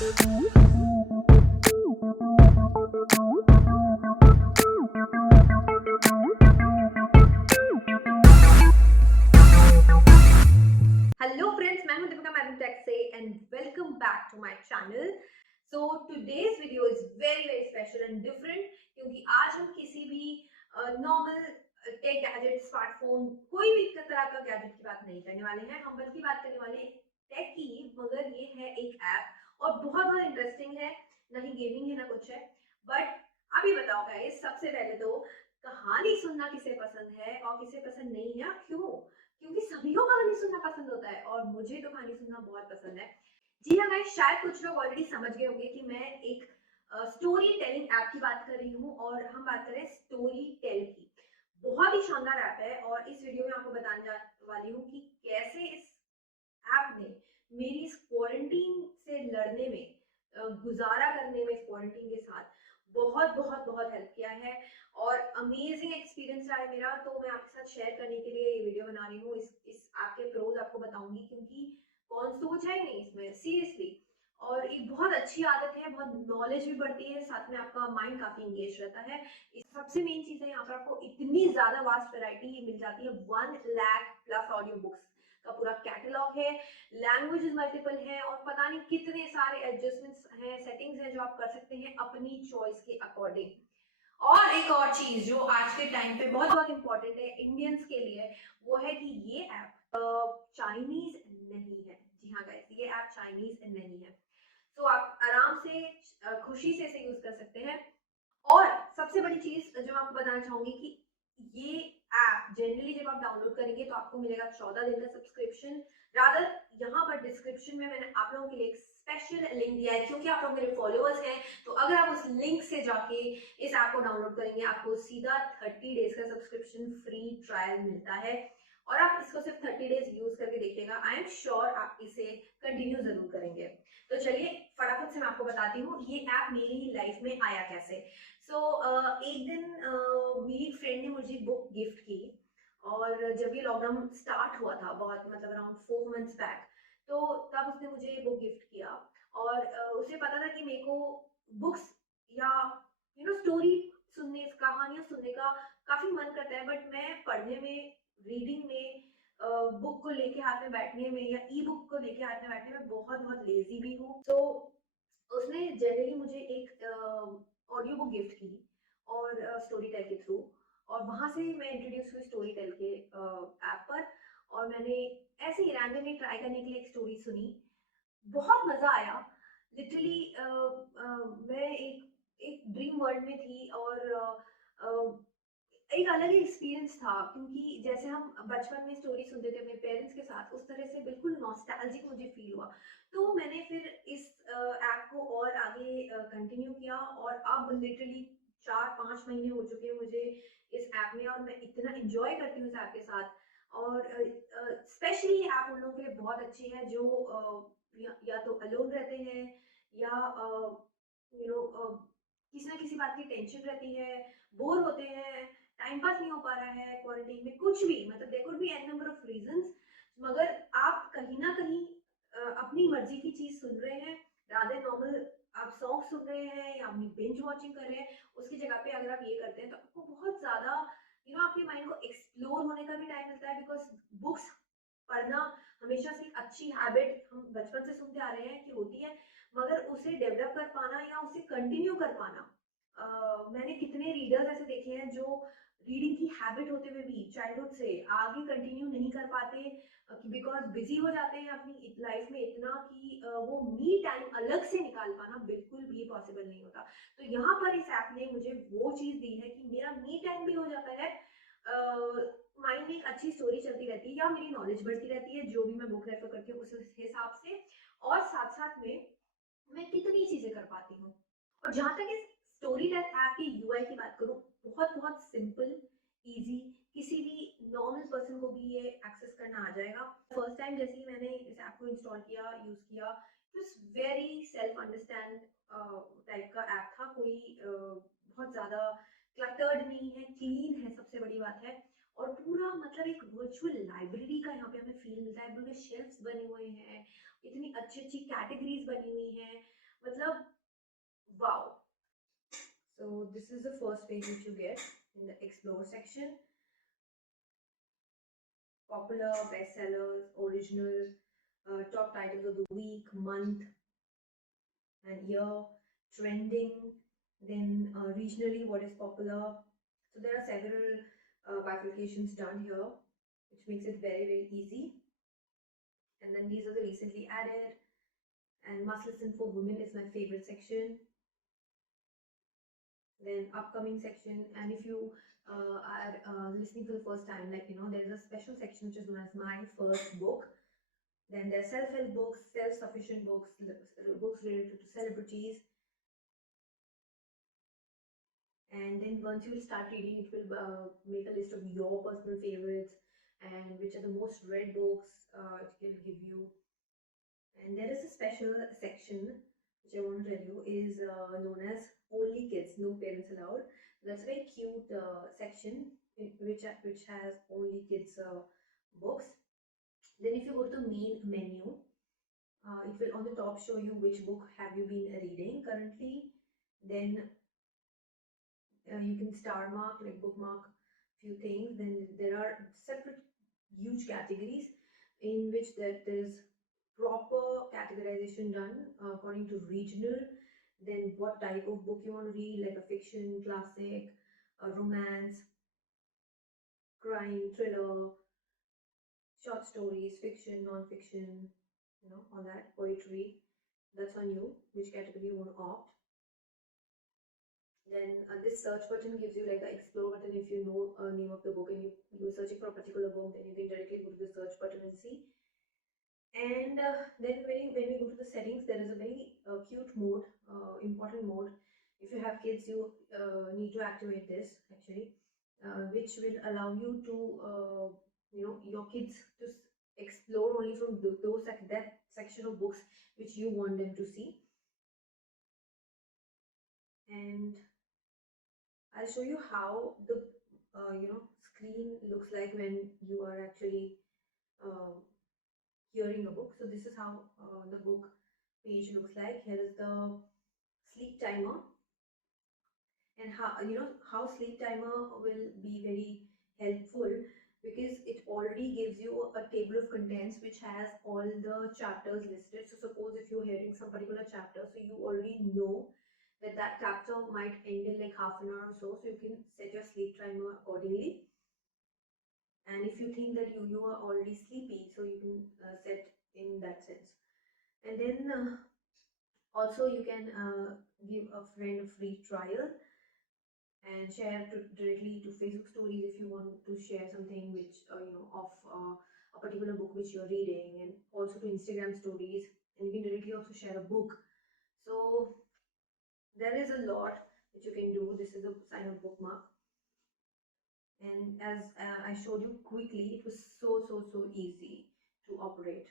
Hello friends, मैं हूं Deepika madam tech से and welcome back to my channel. So today's video is very very special and different, क्योंकि आज हम किसी भी नॉर्मल टेक गैजेट, स्मार्टफोन, कोई भी तरह का गैजेट की बात नहीं करने वाले हैं। हम बल्कि बात करने वाले हैं टेक की, मगर ये है एक ऐप और बहुत बहुत इंटरेस्टिंग है। ना ही गेमिंग है ना कुछ है, बट अभी बताओ गाइस, सबसे पहले तो कहानी सुनना किसे पसंद है और किसे पसंद नहीं है, क्यों? क्योंकि सभी को कहानी सुनना पसंद होता है और मुझे तो कहानी सुनना बहुत पसंद है। जी हाँ गाइस, शायद कुछ लोग ऑलरेडी समझ गए होंगे कि मैं एक स्टोरी टेलिंग ऐप की बात कर रही हूँ और हम बात कर रहे हैं स्टोरी टेल की। बहुत ही शानदार ऐप है और इस वीडियो में आपको बताने वाली हूँ कि कैसे इस ऐप ने मेरी इस क्वारंटीन से लड़ने में, गुजारा करने में, इस क्वारंटीन के साथ बहुत बहुत बहुत हेल्प किया है और अमेजिंग एक्सपीरियंस रहा है मेरा। तो मैं आपके साथ शेयर करने के लिए ये वीडियो बना रही हूँ। इस ऐप के प्रोज आपको बताऊंगी, क्योंकि कौन सोच है ही नहीं इसमें, सीरियसली। और एक बहुत अच्छी आदत है, बहुत नॉलेज भी बढ़ती है, साथ में आपका माइंड काफी इंगेज रहता है। इस सबसे मेन चीज है, यहाँ पर आपको इतनी ज्यादा वास्ट वैरायटी मिल जाती है। 1 लाख प्लस ऑडियो बुक्स का पूरा कैटलॉग है, लैंग्वेजेस मल्टीपल है और पता नहीं कितने सारे एडजस्टमेंट्स हैं, सेटिंग्स हैं जो आप कर सकते हैं अपनी चॉइस के अकॉर्डिंग। और एक और चीज जो आज के टाइम पे बहुत बहुत इंपॉर्टेंट है इंडियंस के लिए, वो है कि ये ऐप चाइनीज नहीं है। जी हाँ गाइस, ये ऐप चाइनीज नहीं है। तो आप आराम से खुशी से इसे यूज कर सकते हैं। और सबसे बड़ी चीज जो मैं आपको बताना चाहूंगी कि ये ऐप जनरली जब आप डाउनलोड करेंगे तो आपको मिलेगा 14 दिन का सब्सक्रिप्शन। रादर यहाँ पर डिस्क्रिप्शन में मैंने आप लोगों के लिए एक स्पेशल लिंक दिया है, क्योंकि आप लोग मेरे फॉलोअर्स हैं। तो अगर आप उस लिंक से जाके इस ऐप को डाउनलोड करेंगे, आपको सीधा 30 डेज का सब्सक्रिप्शन फ्री ट्रायल मिलता है और आप इसको सिर्फ 30 डेज यूज करके देखिएगा। आई एम श्योर आप इसे कंटिन्यू जरूर करेंगे। तो चलिए फटाफट से मैं आपको बताती हूँ ये ऐप मेरी लाइफ में आया कैसे। एक दिन मेरी फ्रेंड ने मुझे बुक गिफ्ट की और जब ये लॉकडाउन स्टार्ट हुआ था, बहुत मतलब अराउंड 4 मंथ्स बैक, तो तब उसने मुझे बुक गिफ्ट किया। और उसे पता था कि मेरे को बुक्स या स्टोरी सुनने, कहानियां सुनने का काफी मन करता है, बट मैं पढ़ने में, रीडिंग में, बुक को लेके हाथ में बैठने में या ई बुक को लेके हाथ में बैठने में बहुत बहुत लेजी भी हूँ। तो उसने जनरली मुझे एक ऑडियो बुक गिफ्ट की और स्टोरी टेल के थ्रू, और वहां से मैं इंट्रोड्यूस हुई स्टोरी टेल के ऐप पर। और मैंने ऐसे ही रैंडमली ट्राई करने के लिए एक स्टोरी सुनी, बहुत मजा आया। लिटरली मैं एक एक ड्रीम वर्ल्ड में थी और एक अलग ही एक्सपीरियंस था, क्योंकि जैसे हम बचपन में स्टोरी सुनते थे अपने पेरेंट्स के साथ, उस तरह से बिल्कुल नॉस्टैल्जिक मुझे फील हुआ। तो मैंने फिर इस ऐप को और आगे कंटिन्यू किया और अब लिटरली 4-5 महीने हो चुके हैं मुझे इस ऐप में और मैं इतना एंजॉय करती हूँ इस ऐप के साथ। और स्पेशली ऐप उन लोगों के लिए बहुत अच्छी है जो या तो अलोन रहते हैं या किसी ना किसी बात की टेंशन रहती है, बोर होते हैं, टाइम पास नहीं हो पा रहा है क्वारंटीन में, कुछ भी, मतलब there could be an number of reasons, मगर आप कहीं ना कहीं अपनी मर्जी की चीज सुन रहे हैं, राधे नॉर्मल आप सॉन्ग सुन रहे हैं या अपनी बिंज वॉचिंग कर रहे हैं, उसकी जगह पे अगर आप ये करते हैं तो आपको बहुत ज्यादा आपके माइंड को एक्सप्लोर होने का भी टाइम मिलता है। बिकॉज बुक्स पढ़ना हमेशा से एक अच्छी हैबिट हम बचपन से सुनते आ रहे हैं कि होती है, मगर उसे डेवलप कर पाना या उसे कंटिन्यू कर पाना, मैंने कितने रीडर्स ऐसे देखे हैं जो रीडिंग की हैबिट होते हुए भी चाइल्डहुड से आगे कंटिन्यू नहीं कर पाते, बिकॉज बिजी हो जाते हैं अपनी लाइफ में इतना कि वो मी टाइम अलग से निकाल पाना बिल्कुल भी पॉसिबल नहीं होता। तो यहाँ पर इस ऐप ने मुझे वो चीज दी है कि मेरा मी टाइम भी हो जाता है, माइंड में एक अच्छी स्टोरी चलती रहती है या मेरी नॉलेज बढ़ती रहती है जो भी मैं बुक रेफर करती हूँ उस हिसाब से, और साथ साथ में मैं कितनी चीजें कर पाती हूँ। और जहां तक इस स्टोरी टेल ऐप की यूआई की बात करूँ, बहुत बहुत सिंपल, इजी, किसी भी नॉर्मल पर्सन को भी ये एक्सेस करना आ जाएगा। फर्स्ट टाइम जैसे ही मैंने इस ऐप को इंस्टॉल किया, यूज किया, it very self understand type का ऐप था। कोई बहुत ज्यादा क्लटर्ड नहीं है, क्लीन है, सबसे बड़ी बात है। और पूरा मतलब एक वर्चुअल लाइब्रेरी का यहाँ पे हमें फील मिलता है, पूरे शेल्फ्स बने हुए हैं, इतनी अच्छी अच्छी कैटेगरीज बनी हुई हैं, मतलब wow. So this is the first page which you get in the explore section. Popular, bestsellers, original, top titles of the week, month and year, trending, then regionally what is popular. So there are several bifurcations done here, which makes it very, very easy. And then these are the recently added, and must listen for women is my favorite section. Then upcoming section, and if you are listening for the first time, like there's a special section which is known as my first book. Then there's self-help books, self-sufficient books, books related to celebrities. And then once you start reading, it will make a list of your personal favorites and which are the most read books it will give you. And there is a special section which I want to tell you is known as Only Kids, No Parents Allowed. That's a very cute section which has only kids books. Then if you go to the main menu, it will on the top show you which book have you been reading currently. Then you can star mark, like bookmark few things. Then there are separate huge categories in which there is proper categorization done according to regional. Then what type of book you want to read, like a fiction, classic, a romance, crime, thriller, short stories, fiction, non-fiction, all that, poetry. That's on you, which category you want to opt. Then this search button gives you like an explore button. If you know name of the book and you're searching for a particular book, then you can directly go to the search button and see. And then when we go to the settings, there is a very cute mode, important mode. If you have kids, you need to activate this actually, which will allow you to your kids to explore only from that section of books which you want them to see. And I'll show you how the screen looks like when you are actually hearing a book. So this is how the book page looks like. Here is the sleep timer, and how sleep timer will be very helpful because it already gives you a table of contents which has all the chapters listed. So suppose if you're hearing some particular chapter, so you already know that chapter might end in like half an hour or so you can set your sleep timer accordingly. And if you think that you are already sleepy, so you can set in that sense. And then also you can give a friend a free trial and share directly to Facebook stories if you want to share something which of a particular book which you're reading, and also to Instagram stories, and you can directly also share a book. So there is a lot that you can do. This is a sign of bookmark, and as I showed you quickly, it was so easy to operate.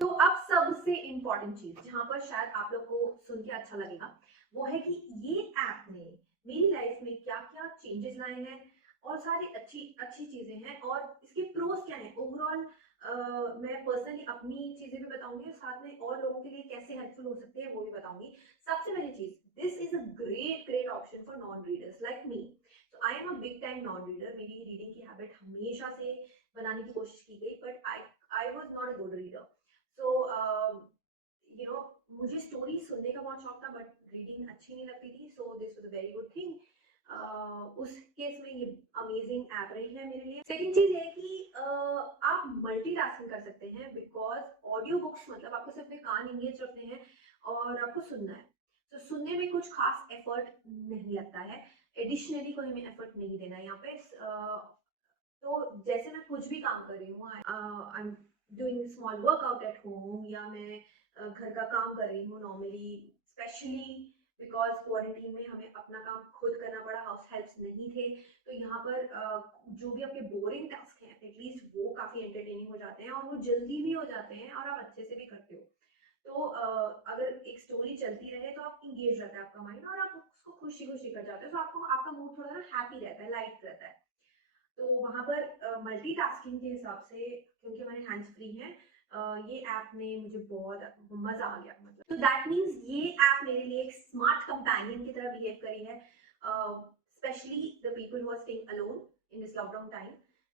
तो अब सबसे important चीज जहां पर शायद आप लोग को सुन के अच्छा लगेगा वो है कि ये ऐप ने मेरी लाइफ में क्या क्या चेंजेस लाए हैं और सारी अच्छी अच्छी चीजें हैं और इसके प्रोस क्या हैं ओवरऑल। मैं पर्सनली अपनी चीजें भी बताऊंगी और साथ में और लोगों के लिए कैसे हेल्पफुल हो सकते हैं वो भी बताऊंगी। सबसे पहली चीज, this is a great option for non readers like me. So I am a big time non reader. मेरी रीडिंग की हैबिट हमेशा से बनाने की कोशिश की गई, but I was not a good reader. So मुझे स्टोरी सुनने का बहुत शौक था बट रीडिंग अच्छी नहीं लगती थी। So this was a very good thing. उस केस में ये अमेजिंग ऐप रही है मेरे लिए। सेकंड चीज है कि आप मल्टीटास्किंग कर सकते हैं बिकॉज ऑडियो बुक्स मतलब आपको सिर्फ अपने कान इंगेज रखने हैं और आपको सुनना है। तो सुनने में कुछ खास एफर्ट नहीं लगता है, एडिशनली कोई हमें एफर्ट नहीं देना है यहाँ पे। तो जैसे मैं कुछ भी काम कर रही हूँ, I am doing small workout at home, या मैं घर का काम कर रही हूँ नॉर्मली, स्पेशली बिकॉज क्वारंटीन में हमें अपना काम खुद करना पड़ा, हाउस हेल्प्स नहीं थे। तो यहाँ पर जो भी आपके बोरिंग टास्क हैं एटलीस्ट वो काफी एंटरटेनिंग हो जाते हैं और वो जल्दी भी हो जाते हैं और आप अच्छे से भी करते हो। तो अगर एक स्टोरी चलती रहे तो आप इंगेज रहता है आपका माइंड और आप उसको खुशी खुशी कर जाते हो। तो आपको आपका मूड थोड़ा ना हैप्पी रहता है, लाइट रहता है। तो वहां पर मल्टीटास्किंग के हिसाब से क्योंकि हमारे हैंड्स फ्री हैं, ये ऐप ने मुझे बहुत मजा आ गया। मतलब तो दैट मीन्स ये ये एक स्मार्ट कंपेनियन की तरह बिहेव करी है, specially the people who are staying alone in this lockdown time.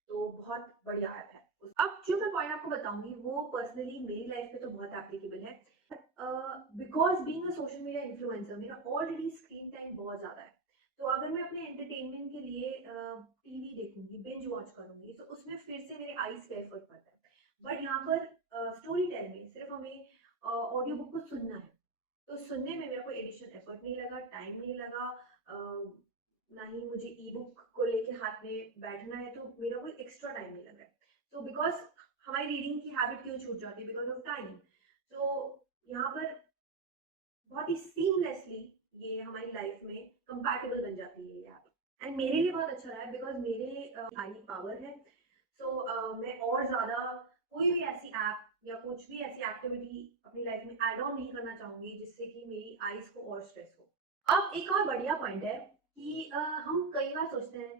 तो बहुत बढ़िया ऐप है। अब जो मैं पॉइंट आपको बताऊंगी वो पर्सनली मेरी लाइफ पे तो बहुत एप्लीकेबल है, because being a social media influencer मेरा ऑलरेडी स्क्रीन टाइम बहुत ज्यादा है। तो अगर मैं अपने एंटरटेनमेंट के लिए टीवी देखूंगी, बिंज वॉच करूंगी, तो उसमें फिर से मेरे आईज पे एफर्ट पड़ता है। बट यहाँ पर स्टोरी टेल में सिर्फ हमें ऑडियो बुक को सुनना है, तो सुनने में मेरा कोई एडिशनल एफर्ट नहीं लगा, टाइम नहीं लगा, ना ही मुझे ई बुक को लेके हाथ में बैठना है, तो मेरा कोई एक्स्ट्रा टाइम नहीं लग रहा है। तो बिकॉज हमारी रीडिंग की हैबिट क्यों छूट जाती है? Because of time. तो यहाँ पर बहुत ही सीमलेसली ये हमारी लाइफ में कंपैटिबल बन जाती है ये ऐप। एंड मेरे लिए बहुत अच्छा रहा है बिकॉज मेरे आई पावर है। सो मैं और ज़्यादा कोई भी ऐसी ऐप या कुछ भी ऐसी एक्टिविटी अपनी लाइफ में ऐड ऑन नहीं करना चाहूँगी जिससे कि मेरी आईज को और स्ट्रेस हो। अब एक और बढ़िया पॉइंट है कि हम कई बार सोचते हैं,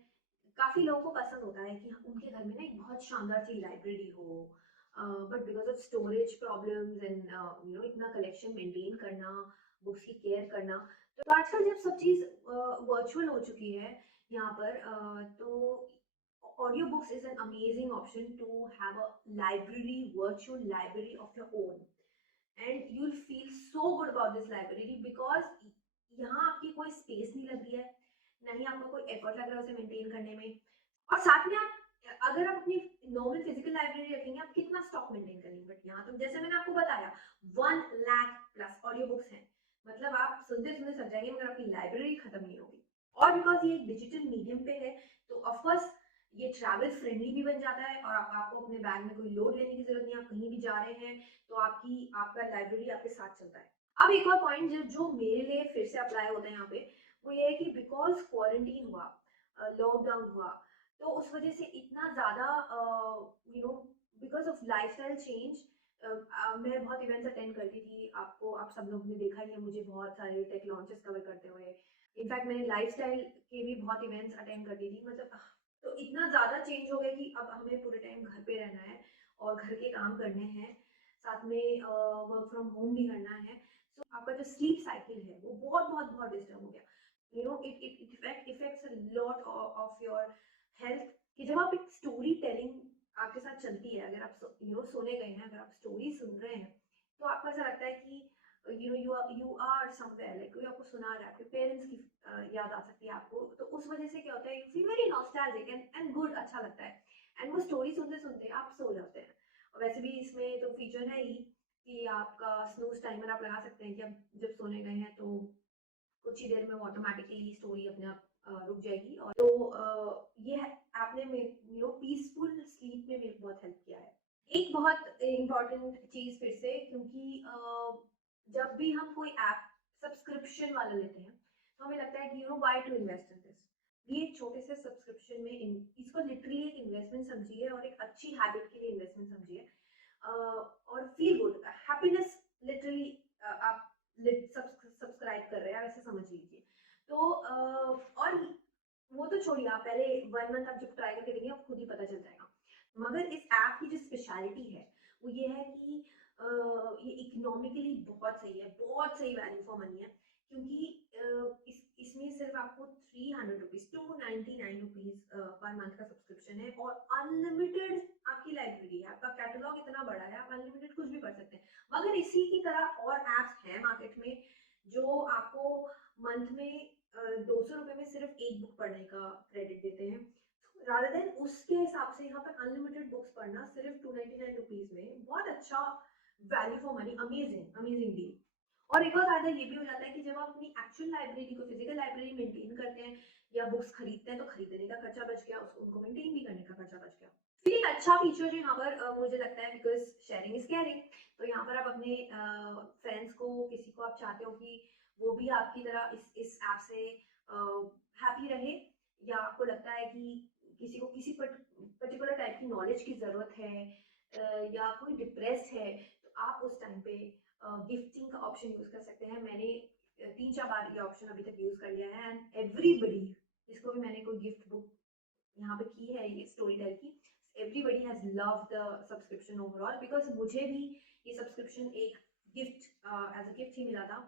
काफ़ी लोगों को पसंद होता है कि उनके घर में ना एक बहुत शानदार सी लाइब्रेरी हो, but because of storage problems and इतना कलेक्शन मेंटेन करना, बुक्स की केयर करना, तो आजकल जब सब चीज़ वर्चुअल हो चुकी है यहाँ पर, तो audiobooks is an amazing option to have a library, virtual library of your own, and you'll feel so good about this library because यहाँ आपकी कोई स्पेस नहीं लग रही है, ना ही आपका कोई एफर्ट लग रहा है उसे मेंटेन करने में। और साथ में आप अगर आप अपनी नॉर्मल फिजिकल लाइब्रेरी रखेंगे, आप कितना स्टॉक मेंटेन करेंगे? बट यहाँ तो जैसे मैंने आपको बताया 1 लाख प्लस ऑडियो बुक्स हैं, मतलब आप सुनते सुनते थक जाएंगे मगर आपकी लाइब्रेरी खत्म नहीं होगी। और बिकॉज ये एक डिजिटल मीडियम पे है, तो ऑफकोर्स ये ट्रैवल फ्रेंडली भी बन जाता है, और आपको अपने बैग में कोई लोड लेने की जरूरत नहीं, आप कहीं भी जा रहे हैं तो आपका लाइब्रेरी आपके साथ चलता है। अब एक और पॉइंट जो मेरे लिए फिर से अप्लाई होता है यहाँ पे, वो ये है कि बिकॉज क्वारंटीन हुआ, लॉकडाउन हुआ, तो उस वजह से इतना ज़्यादा बिकॉज ऑफ लाइफस्टाइल चेंज, मैं बहुत इवेंट्स अटेंड करती थी, आप सब लोग ने देखा ही है मुझे बहुत सारे टेक लॉन्चेस कवर करते हुए। इनफैक्ट मैंने लाइफस्टाइल के भी बहुत इवेंट्स अटेंड करती थी, मतलब तो इतना ज़्यादा चेंज हो गया कि अब हमें पूरे टाइम घर पे रहना है और घर के काम करने हैं, साथ में वर्क फ्रॉम होम भी करना है। सो आपका जो स्लीप साइकिल है वो बहुत बहुत बहुत डिस्टर्ब हो गया। It effects a lot of your health, कि जब आप एक स्टोरी टेलिंग आपके साथ चलती है, अगर आप सोने गए हैं, अगर आप स्टोरी सुन रहे हैं, तो आपको ऐसा लगता है कि यू आर समवेयर, लाइक कोई आपको सुना रहा है, आपके पेरेंट्स की याद आ सकती है आपको, तो उस वजह से क्या होता है, you feel very nostalgic and good, अच्छा लगता है, एंड वो स्टोरी सुनते सुनते आप सो जाते हैं। और वैसे भी इसमें तो फीचर है ही कि आपका स्नूज टाइमर आप लगा सकते हैं कि आप जब सोने गए हैं तो कुछ ही देर में वो ऑटोमेटिकली स्टोरी अपने आप रुक जाएगी। और तो ये आपने पीसफुल स्लीप में मेरे बहुत हेल्प किया है। एक बहुत इम्पोर्टेंट चीज फिर से, क्योंकि जब भी हम कोई ऐप सब्सक्रिप्शन वाला लेते हैं तो हमें लगता है कि why to invest in this. ये एक छोटे से सब्सक्रिप्शन में इसको लिटरली एक इन्वेस्टमेंट समझिए और एक अच्छी हैबिट के लिए इन्वेस्टमेंट समझिए, और फील गुड हैप्पीनेस, लिटरली आप सब्सक्राइब कर रहे हैं वैसे समझ लीजिए। तो और वो तो छोड़िए, आप पहले 1 मंथ आप जब ट्राई करके देखिए आपको खुद ही पता चल जाएगा। मगर इस ऐप की जो स्पेशलिटी है वो ये है कि ये इकोनॉमिकली बहुत सही है, बहुत सही वैल्यू फॉर मनी है, क्योंकि इसमें सिर्फ आपको 300 रुपीज, 299 रुपीज पर मंथ का सब्सक्रिप्शन है, और अनलिमिटेड आपकी लाइब्रेरी है, आपका कैटलॉग इतना बड़ा है, आप अनलिमिटेड कुछ भी पढ़ सकते हैं। मगर इसी की तरह और एप्स हैं मार्केट में जो आपको मंथ में 200 रुपये में सिर्फ एक बुक पढ़ने का क्रेडिट देते हैं, रादर देन उसके हिसाब से यहाँ पर अनलिमिटेड बुक्स पढ़ना सिर्फ 299 रुपीज में बहुत अच्छा value for money, amazing amazing deal. और एक और फायदा ये भी हो जाता है कि जब आप अपनी एक्चुअल लाइब्रेरी को, फिजिकल लाइब्रेरी मेंटेन करते हैं या बुक्स खरीदते हैं, तो खरीदने का खर्चा बच गया, उसको उनको मेंटेन भी करने का खर्चा बच गया। फिर एक अच्छा फीचर जो यहाँ पर मुझे लगता है, बिकॉज शेयरिंग इज केयरिंग, तो यहाँ पर आप अपने फ्रेंड्स को, किसी को आप चाहते हो कि वो भी आपकी तरह इस ऐप से हैप्पी रहे, या आपको लगता है कि किसी को किसी पर्टिकुलर टाइप की नॉलेज की ज़रूरत है, या कोई डिप्रेस्ड है, तो आप उस टाइम पे गिफ्टिंग का ऑप्शन यूज़ कर सकते हैं। मैंने 3-4 बार ये ऑप्शन अभी तक यूज़ कर लिया है, एंड एवरीबडी, जिसको भी मैंने कोई गिफ्ट बुक यहाँ पे की है ये स्टोरी टेल की, everybody has love the subscription overall, because मुझे भी ये सब्सक्रिप्शन एक गिफ्ट, एज अ गिफ्ट ही मिला था।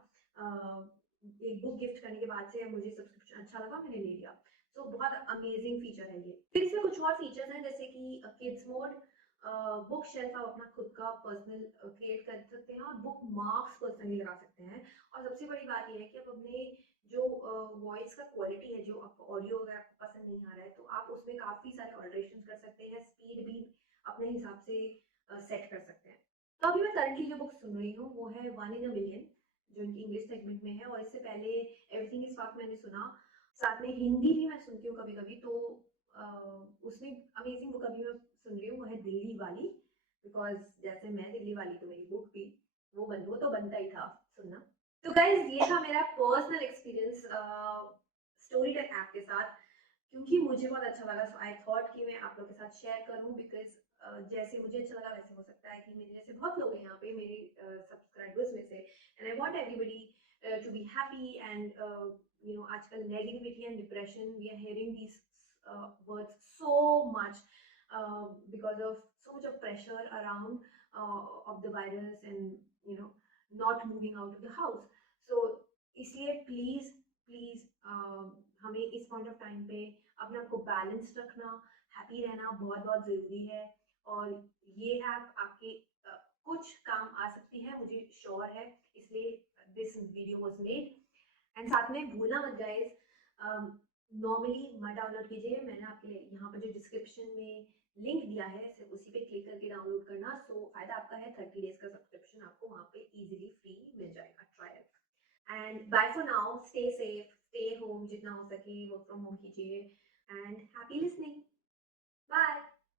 एक बुक गिफ्ट करने के बाद से मुझे सब्सक्रिप्शन अच्छा लगा, मैंने ले लिया। सो बहुत अमेजिंग फीचर है ये। फिर इसमें कुछ और फीचर्स हैं जैसे कि किड्स मोड, बुक शेल्फ आप अपना खुद का पर्सनल क्रिएट कर सकते हैं और बुक मार्क्स पर्सनली लगा सकते हैं। और सबसे बड़ी बात ये है कि आप अपने जो वॉइस का क्वालिटी है, जो आपको ऑडियो अगर आपको पसंद नहीं आ रहा है तो आप उसमें काफ़ी सारे ऑल्टरेशन कर सकते हैं, स्पीड भी अपने हिसाब से सेट कर सकते हैं। तो अभी मैं करंटली जो बुक सुन रही हूँ वो है वन इन अ मिलियन, जो इनकी इंग्लिश सेगमेंट में है, और इससे पहले एवरीथिंग इज फाक मैंने सुना, साथ में हिंदी भी मैं सुनती हूँ कभी कभी। तो उसमें अमेजिंग बुक अभी मैं सुन रही हूँ वो है दिल्ली वाली, बिकॉज जैसे मैं दिल्ली वाली तो मेरी बुक भी वो तो बनता ही था सुनना। तो गाइज ये था मेरा personal experience Storytel app के साथ, क्योंकि मुझे बहुत अच्छा लगा। सो आई थॉट कि मैं आप लोगों के साथ शेयर करूं, बिकॉज जैसे मुझे अच्छा लगा वैसे हो सकता है कि मेरे जैसे बहुत लोग हैं यहाँ पे मेरे सब्सक्राइबर्स में से, and I want everybody to be happy. And you know आजकल negativity and depression, we are hearing these words so much because of so much of pressure around of the virus, and you know not moving out of the house. So इसलिए please please हमें इस point of time पे अपने आप को balance रखना, happy रहना बहुत बहुत ज़रूरी है। और ये ऐप आपके कुछ काम आ सकती है, मुझे श्योर है, इसलिए this video was made. And साथ में भूलना मत गाइस, नॉर्मली मत डाउनलोड कीजिए, मैंने आपके लिए यहाँ पर जो डिस्क्रिप्शन में लिंक दिया है सिर्फ उसी पे क्लिक करके डाउनलोड करना। सो फायदा आपका है 30 डेज का सब्सक्रिप्शन आपको वहाँ पे इजीली फ्री मिल जाएगा, trial. And bye for now. Stay safe, stay home जितना हो सके, work from home कीजिए, and happy listening. Bye.